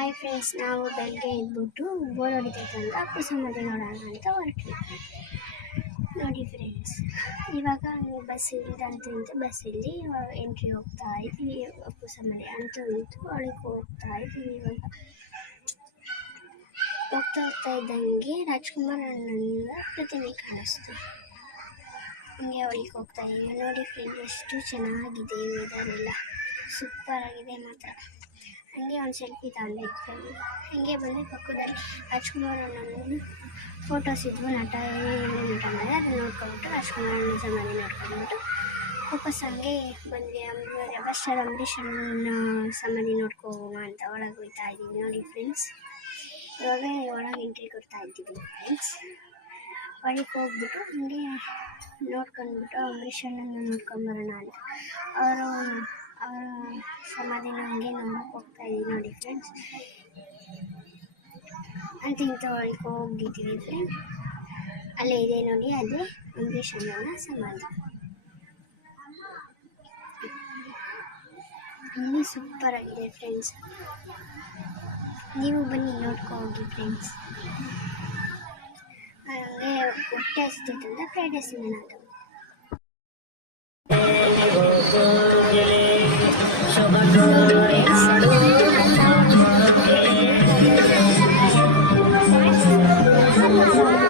Hi friends, ನಾವು ಬೆಳಗ್ಗೆ ಎದ್ಬಿಟ್ಟು ಬೋರ್ ಹೊಡಿತೈತೆ ಅಂತ ಅಪ್ಪು ಸಮಾಧಿ ನೋಡೋಣ ಅಂತ ಹೊರಟ್ವಿ. ನೋಡಿ ಫ್ರೆಂಡ್ಸ್, ಇವಾಗ ಬಸ್ ಇಲ್ಲಿಂದ ಬಸ್ಸಲ್ಲಿ ಎಂಟ್ರಿ ಹೋಗ್ತಾ ಇದ್ದೀವಿ. ಅಪ್ಪು ಸಮಾಧಿ ಅಂತೂ ಒಳಗೆ ಹೋಗ್ತಾ ಇದ್ದೀವಿ. ಇವಾಗ ಹೋಗ್ತಾ ಇದ್ದಂಗೆ ರಾಜ್ಕುಮಾರ್ ಅಣ್ಣನ ಪ್ರತಿಮೆ ಕಾಣಿಸ್ತು. ಹಂಗೆ ಒಳಗೆ ಹೋಗ್ತಾ ಇದ್ದೀವಿ. ನೋಡಿ ಫ್ರೆಂಡ್, ಎಷ್ಟು ಚೆನ್ನಾಗಿದೆ, ವೆದರ್ ಎಲ್ಲ ಸೂಪರ್ ಆಗಿದೆ ಮಾತ್ರ. ಹಂಗೆ ಒಂದು ಸೆಲ್ಫಿ ತಗೊಂಡಿದ್ವಿ. ಹಂಗೆ ಬಂದು ಪಕ್ಕದಲ್ಲಿ ರಾಜ್ಕುಮಾರ್ ಅಣ್ಣನ ಫೋಟೋಸ್ ಇದ್ವು. ನಟ ನಟ ಮಾಡಿ ಅದನ್ನ ನೋಡ್ಕೊಂಡ್ಬಿಟ್ಟು ರಾಜ್ಕುಮಾರ್ ಅಣ್ಣನ ಸಮಾಧಿ ನೋಡ್ಕೊಂಡ್ಬಿಟ್ಟು ವಾಪಸ್ ಹಂಗೆ ಬಂದ್ವಿ. ಬಸ್ ಸ್ಟಾಂಡ್ ಅಂಬರೀಷ್ ಅಣ್ಣನ ಸಮಾಧಿ ನೋಡ್ಕೋಮ ಅಂತ ಒಳಗೆ ಹೋಗ್ತಾ ಇದ್ದೀವಿ. ನೋಡಿ ಫ್ರೆಂಡ್ಸ್, ಇವಾಗ ಒಳಗೆ ಎಂಟ್ರಿ ಕೊಡ್ತಾ ಇದ್ದೀವಿ ಫ್ರೆಂಡ್ಸ್. ಒಳಗೆ ಹೋಗ್ಬಿಟ್ಟು ಹಂಗೆ ನೋಡ್ಕೊಂಡ್ಬಿಟ್ಟು ಅಂಬರೀಷ್ ಅಣ್ಣನ ನೋಡ್ಕೊಂಬರೋಣ ಅಂತ ಅವರ ಸಮಾಧಿನ ಹಂಗೆ ನೋಡೋಕೆ ಹೋಗ್ತಾ ಇದ್ದೀವಿ. ನೋಡಿ ಫ್ರೆಂಡ್ಸ್, ಇಂಥ ಒಳಗೆ ಹೋಗಿದ್ದೀವಿ ಫ್ರೆಂಡ್. ಅಲ್ಲೇ ಇದೆ ನೋಡಿ, ಅದೇ ಅಂಬರೀಷ್ ಅಣ್ಣನ ಸಮಾಧಿ. ಇಲ್ಲಿ ಸೂಪರ್ ಆಗಿದೆ ಫ್ರೆಂಡ್ಸ್, ನೀವು ಬನ್ನಿ ನೋಡ್ಕೊ ಹೋಗಿ ಫ್ರೆಂಡ್ಸ್. ಹಂಗೆ ಹೊಟ್ಟೆ ಹಸಿತೈತೆ ಅಂತ ಫ್ರೈಡ್ ರೈಸ್ ತಿನ್ನೋಣ.